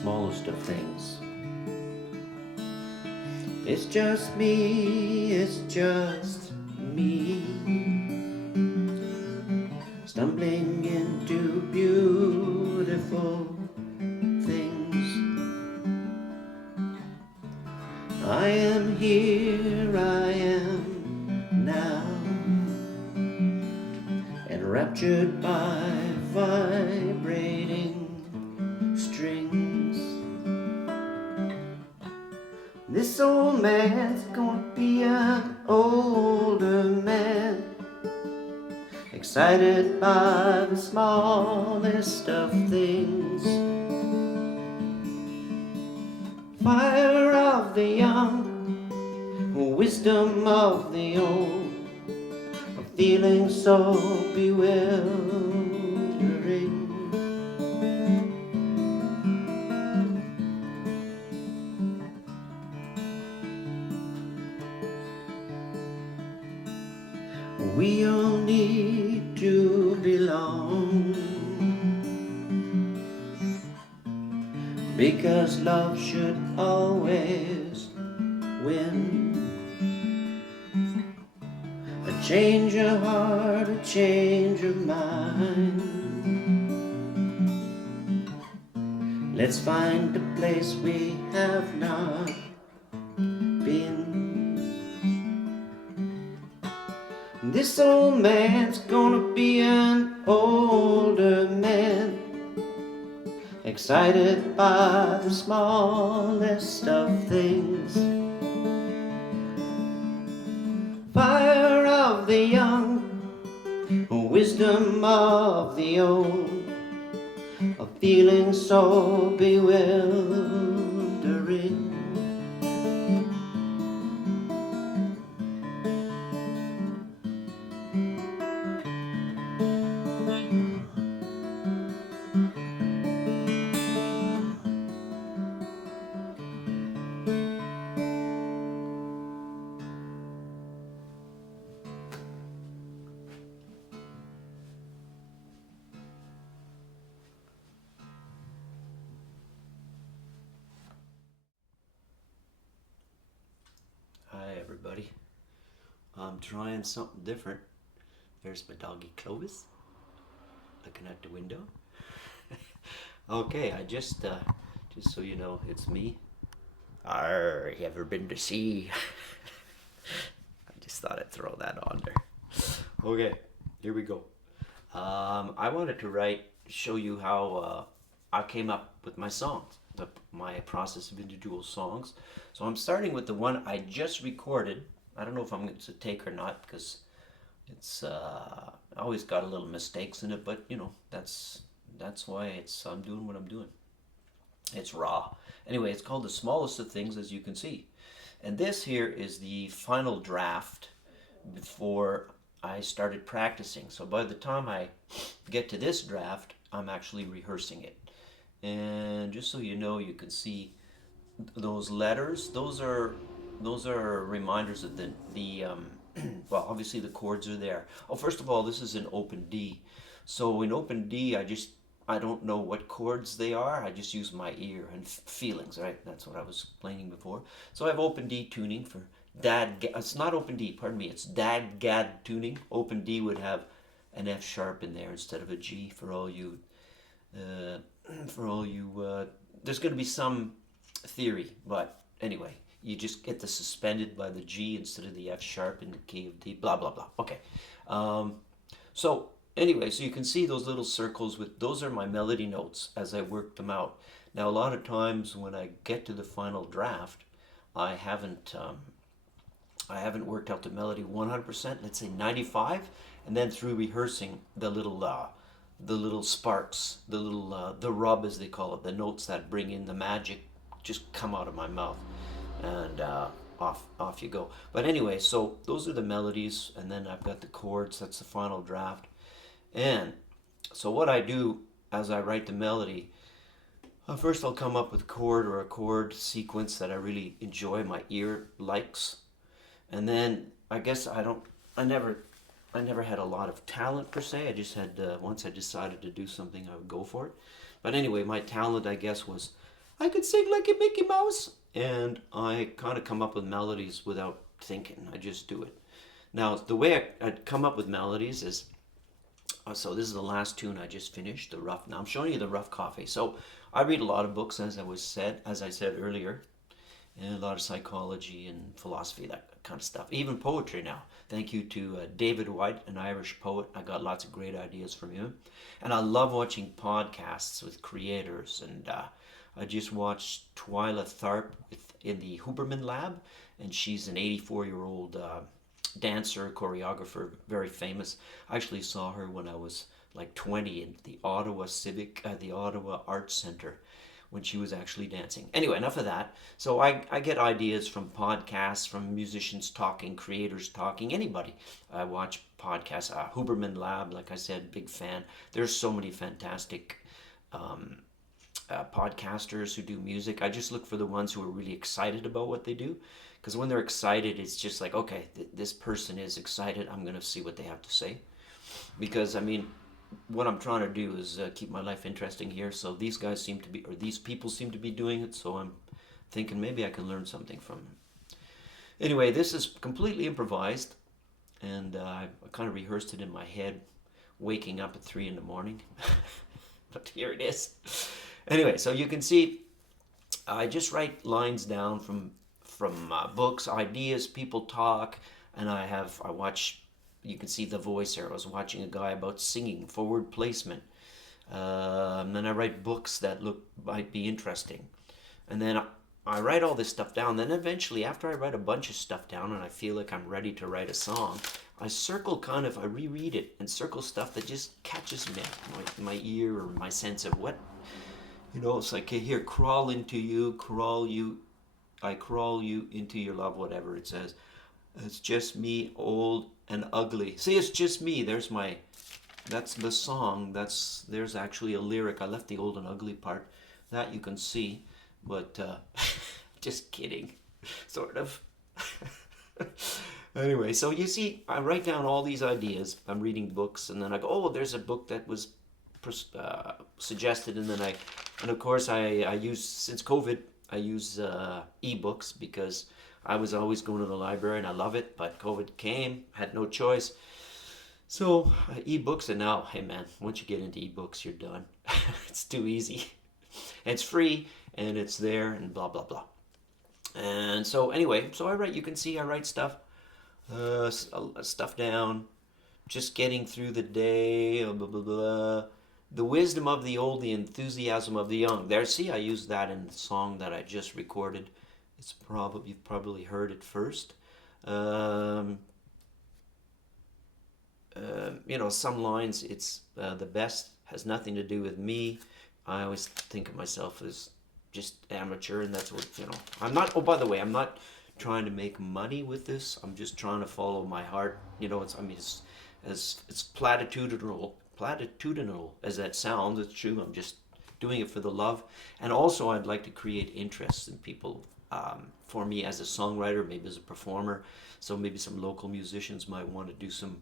smallest of things. It's just me, it's just me, stumbling into beautiful things. I am here, I am now, enraptured by vibrating strings. This old man's gonna be an older man, excited by the smallest of things. Fire of the young, wisdom of the old, a feeling so bewildering. We all need to belong, because love should always win. A change of heart, a change of mind. Let's find a place we have not been. This old man's gonna be an older man, excited by the smallest of things. Fire of the young, wisdom of the old, a feeling so bewildering. Hi everybody, I'm trying something different. There's my doggy Clovis looking at the window. Okay, I just so you know, it's me. Arr, you ever been to sea? I just thought I'd throw that on there. Okay, here we go. I wanted to show you how I came up with my songs, my process of individual songs. So I'm starting with the one I just recorded. I don't know if I'm going to take or not, because it's always got a little mistakes in it, but you know, that's why I'm doing what I'm doing. It's raw. Anyway, it's called The Smallest of Things, as you can see. And this here is the final draft before I started practicing. So by the time I get to this draft, I'm actually rehearsing it. And just so you know, you can see those letters. Those are reminders of the well, obviously the chords are there. Oh, first of all, this is an open D. So in open D, I don't know what chords they are. I just use my ear and feelings, right? That's what I was explaining before. So I have open D tuning for dad. It's not open D, pardon me. It's dad gad tuning. Open D would have an F sharp in there instead of a G for all you. There's going to be some theory, but anyway, you just get the suspended by the G instead of the F sharp in the key of D. Blah blah blah. Okay. So anyway, so you can see those little circles those are my melody notes as I work them out. Now a lot of times when I get to the final draft, I haven't worked out the melody 100%. Let's say 95, and then through rehearsing the little sparks, the rub as they call it, the notes that bring in the magic, just come out of my mouth, and off you go. But anyway, so those are the melodies, and then I've got the chords. That's the final draft. And so what I do as I write the melody, first I'll come up with a chord or a chord sequence that I really enjoy, my ear likes, and then I guess I never had a lot of talent per se. I just had once I decided to do something, I would go for it. But anyway, my talent, I guess, was I could sing like a Mickey Mouse. And I kind of come up with melodies without thinking. I just do it. Now, the way I come up with melodies is, so this is the last tune I just finished, the rough. Now I'm showing you the rough coffee. So I read a lot of books, as I said earlier, and a lot of psychology and philosophy, that kind of stuff. Even poetry now. Thank you to David White, an Irish poet. I got lots of great ideas from him. And I love watching podcasts with creators. And I just watched Twyla Tharp in the Huberman Lab, and she's an 84-year-old dancer, choreographer, very famous. I actually saw her when I was like 20 in the the Ottawa Arts Center, when she was actually dancing. Anyway, enough of that. So I get ideas from podcasts, from musicians talking, creators talking, anybody. I watch podcasts. Huberman Lab, like I said, big fan. There's so many fantastic podcasters who do music. I just look for the ones who are really excited about what they do. Because when they're excited, it's just like, okay, this person is excited. I'm going to see what they have to say. Because, I mean, what I'm trying to do is keep my life interesting here. So these guys seem to be, or these people seem to be doing it. So I'm thinking maybe I can learn something from them. Anyway, this is completely improvised. And I kind of rehearsed it in my head, waking up at 3 in the morning. But here it is. Anyway, so you can see I just write lines down from books, ideas, people talk, and I watch. You can see the voice here. I was watching a guy about singing, forward placement. And then I write books that might be interesting, and then I write all this stuff down. Then eventually, after I write a bunch of stuff down, and I feel like I'm ready to write a song, I reread it and circle stuff that just catches me, my ear or my sense of what. It's like, here, crawl into you, I crawl you into your love, whatever it says. It's just me, old and ugly. See, it's just me. That's the song. There's actually a lyric. I left the old and ugly part. That you can see, but just kidding, sort of. Anyway, so you see, I write down all these ideas. I'm reading books, and then I go, oh, there's a book that was suggested, and of course I use, since COVID, I use ebooks, because I was always going to the library and I love it, but COVID came, had no choice. So ebooks, and now, hey man, once you get into ebooks, you're done. It's too easy. It's free and it's there and blah blah blah. And so anyway, so I write. You can see I write stuff down, just getting through the day. Blah blah blah. The wisdom of the old, the enthusiasm of the young. There, see, I used that in the song that I just recorded. You've probably heard it first. Some lines, it's the best has nothing to do with me. I always think of myself as just amateur, and that's what, I'm not, oh, by the way, I'm not trying to make money with this. I'm just trying to follow my heart. It's platitudinal as that sounds. It's true. I'm just doing it for the love. And also, I'd like to create interest in people, for me as a songwriter, maybe as a performer. So maybe some local musicians might want to do some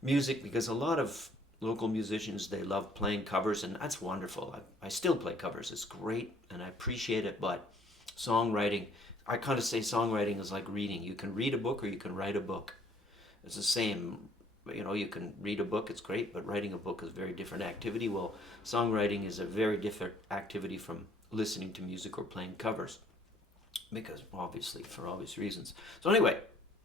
music, because a lot of local musicians, they love playing covers, and that's wonderful. I still play covers. It's great, and I appreciate it. But songwriting, I kind of say songwriting is like reading. You can read a book or you can write a book. It's the same. You can read a book, it's great, but writing a book is a very different activity. Well, songwriting is a very different activity from listening to music or playing covers, because obviously, for obvious reasons. So anyway,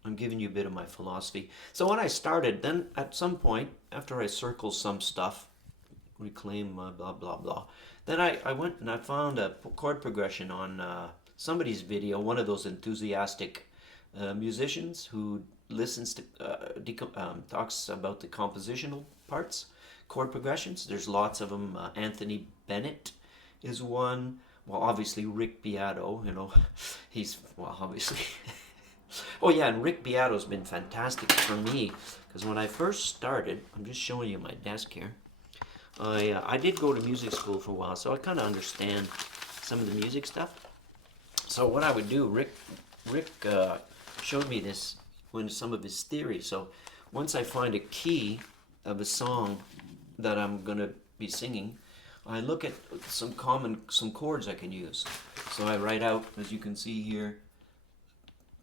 I'm giving you a bit of my philosophy. So when I started, then at some point, after I circle some stuff, reclaim my blah, blah, blah, then I went and I found a chord progression on somebody's video, one of those enthusiastic musicians who listens to talks about the compositional parts, chord progressions. There's lots of them. Anthony Bennett is one. Well, obviously Rick Beato, he's, well, obviously. Oh yeah, and Rick Beato's been fantastic for me, because when I first started, I'm just showing you my desk here. I did go to music school for a while, so I kind of understand some of the music stuff. So what I would do, Rick showed me this, some of his theory. So once I find a key of a song that I'm going to be singing, I look at some chords I can use. So I write out, as you can see here,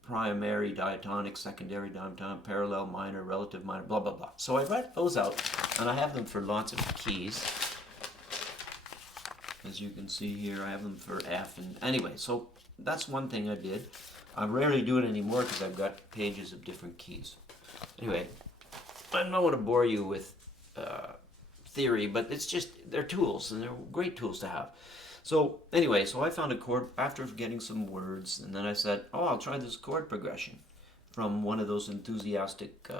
primary, diatonic, secondary, diatonic, parallel, minor, relative minor, blah, blah, blah. So I write those out, and I have them for lots of keys. As you can see here, I have them for F. And anyway, so that's one thing I did. I rarely do it anymore because I've got pages of different keys. Anyway, I don't want to bore you with theory, but it's just, they're tools, and they're great tools to have. So anyway, so I found a chord after getting some words, and then I said, oh, I'll try this chord progression from one of those enthusiastic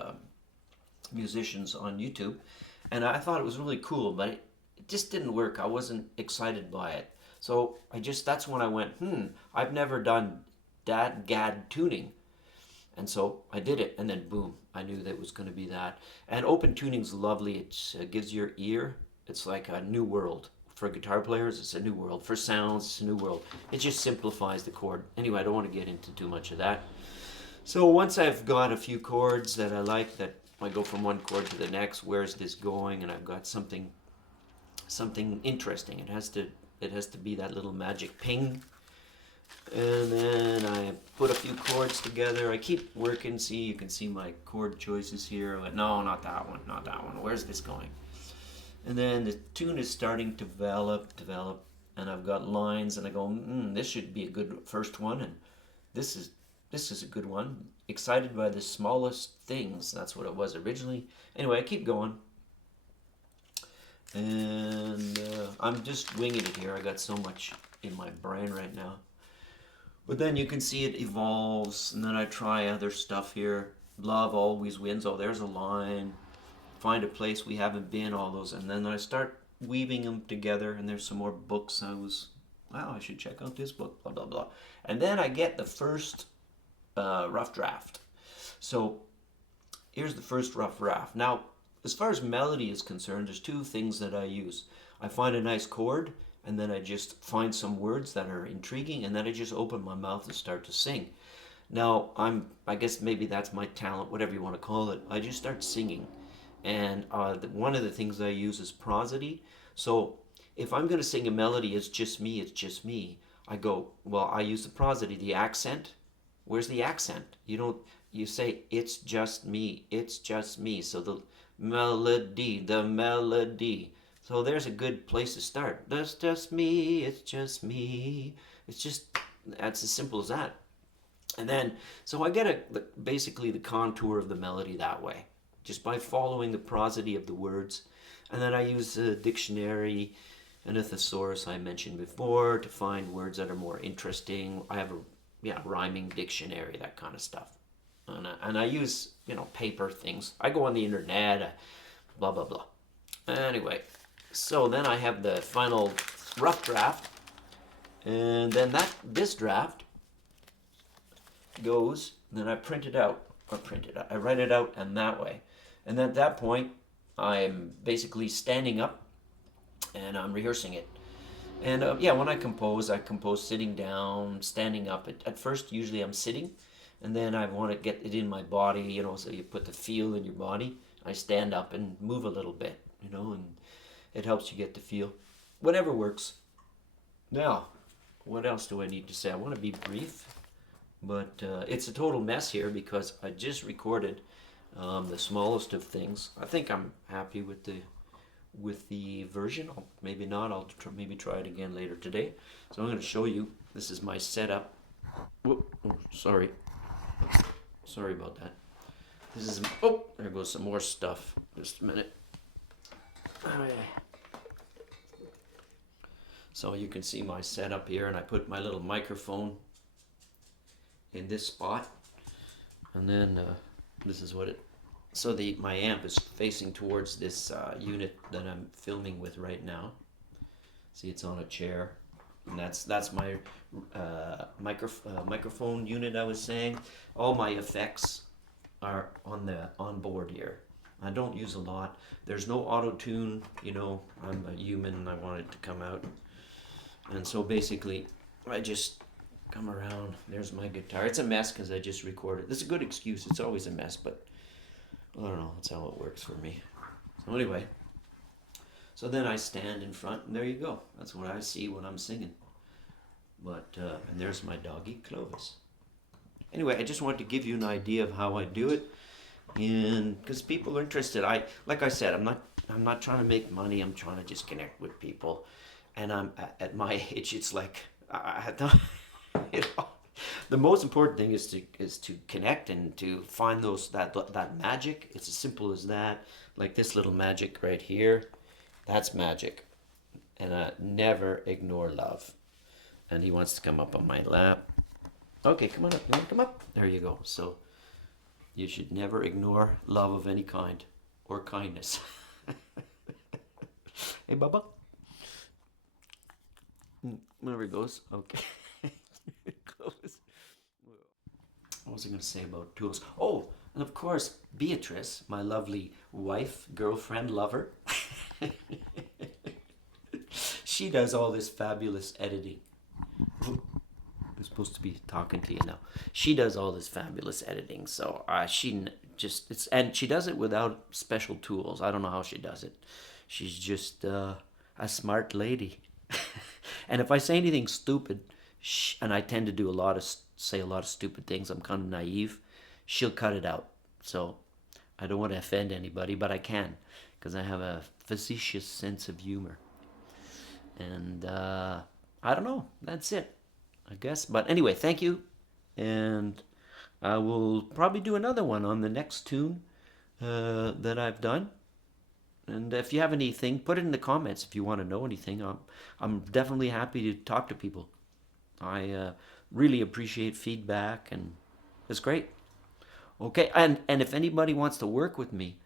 musicians on YouTube. And I thought it was really cool, but it just didn't work. I wasn't excited by it. So that's when I went, I've never done DAD-GAD tuning. And so I did it, and then boom, I knew that it was going to be that. And open tuning's lovely. It gives your ear, it's like a new world. For guitar players, it's a new world. For sounds, it's a new world. It just simplifies the chord. Anyway, I don't want to get into too much of that. So once I've got a few chords that I like, that I go from one chord to the next, where's this going, and I've got something interesting. It has to be that little magic ping. And then I put a few chords together. I keep working. See, you can see my chord choices here. I went, no, not that one, not that one. Where's this going? And then the tune is starting to develop, and I've got lines, and I go, this should be a good first one, and this is a good one. Excited by the smallest things. That's what it was originally. Anyway, I keep going, and I'm just winging it here. I got so much in my brain right now. But then you can see it evolves, and then I try other stuff here. Love always wins. Oh, there's a line. Find a place we haven't been, all those, and then I start weaving them together, and there's some more books. I should check out this book, blah, blah, blah. And then I get the first rough draft. So here's the first rough draft. Now, as far as melody is concerned, there's two things that I use. I find a nice chord, and then I just find some words that are intriguing, and then I just open my mouth and start to sing. Now, I guess maybe that's my talent, whatever you want to call it. I just start singing. And one of the things I use is prosody. So if I'm going to sing a melody, it's just me, I go, well, I use the prosody, the accent. Where's the accent? You say, it's just me. So the melody. So there's a good place to start. That's just me. It's that's as simple as that. And then, so I get basically the contour of the melody that way, just by following the prosody of the words. And then I use a dictionary and a thesaurus I mentioned before to find words that are more interesting. I have a rhyming dictionary, that kind of stuff. And I use, paper things. I go on the internet, blah, blah, blah. Anyway, so then I have the final rough draft. And then this draft goes, then I print it out. I write it out and that way. And at that point, I'm basically standing up and I'm rehearsing it. And when I compose sitting down, standing up. At first, usually I'm sitting, and then I want to get it in my body, so you put the feel in your body. I stand up and move a little bit, and it helps you get the feel. Whatever works. Now, what else do I need to say? I want to be brief, but it's a total mess here because I just recorded the smallest of things. I think I'm happy with the version. Maybe not. I'll maybe try it again later today. So I'm going to show you. This is my setup. Whoop, oh, sorry about that. There goes some more stuff. Just a minute. So you can see my setup here, and I put my little microphone in this spot, and then this is what it. So my amp is facing towards this unit that I'm filming with right now. See, it's on a chair, and that's my microphone unit. I was saying, all my effects are on board here. I don't use a lot. There's no auto tune. I'm a human, and I want it to come out. And so basically, I just come around. There's my guitar. It's a mess because I just recorded. This is a good excuse. It's always a mess, but I don't know. That's how it works for me. So anyway, So then I stand in front, and there you go. That's what I see when I'm singing. But and there's my doggy Clovis. Anyway, I just wanted to give you an idea of how I do it, and because people are interested. Like I said, I'm not trying to make money. I'm trying to just connect with people, and I'm at my age. It's like I don't, you know, the most important thing is to connect and to find that magic. It's as simple as that. Like this little magic right here, that's magic, and never ignore love. And he wants to come up on my lap. Okay, come on up. You want to come up? There you go. So you should never ignore love of any kind or kindness. Hey, Bubba. There he goes. Okay. Close. What was I going to say about tools? Oh, and of course, Beatrice, my lovely wife, girlfriend, lover. She does all this fabulous editing. I'm supposed to be talking to you now. She does all this fabulous editing, so and she does it without special tools. I don't know how she does it. She's just a smart lady. And if I say anything stupid, and I tend to do say a lot of stupid things, I'm kind of naive, she'll cut it out. So I don't want to offend anybody, but I can, because I have a facetious sense of humor. And I don't know. That's it, I guess. But anyway, thank you. And I will probably do another one on the next tune that I've done. And if you have anything, put it in the comments if you want to know anything. I'm definitely happy to talk to people. I really appreciate feedback, and it's great. Okay, and if anybody wants to work with me,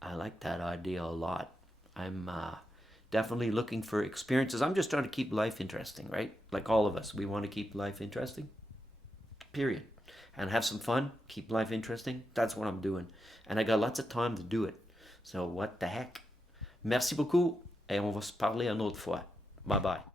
I like that idea a lot. I'm definitely looking for experiences. I'm just trying to keep life interesting, right? Like all of us, we want to keep life interesting. Period. And have some fun, keep life interesting. That's what I'm doing. And I got lots of time to do it. So what the heck? Merci beaucoup, et on va se parler une autre fois. Bye bye.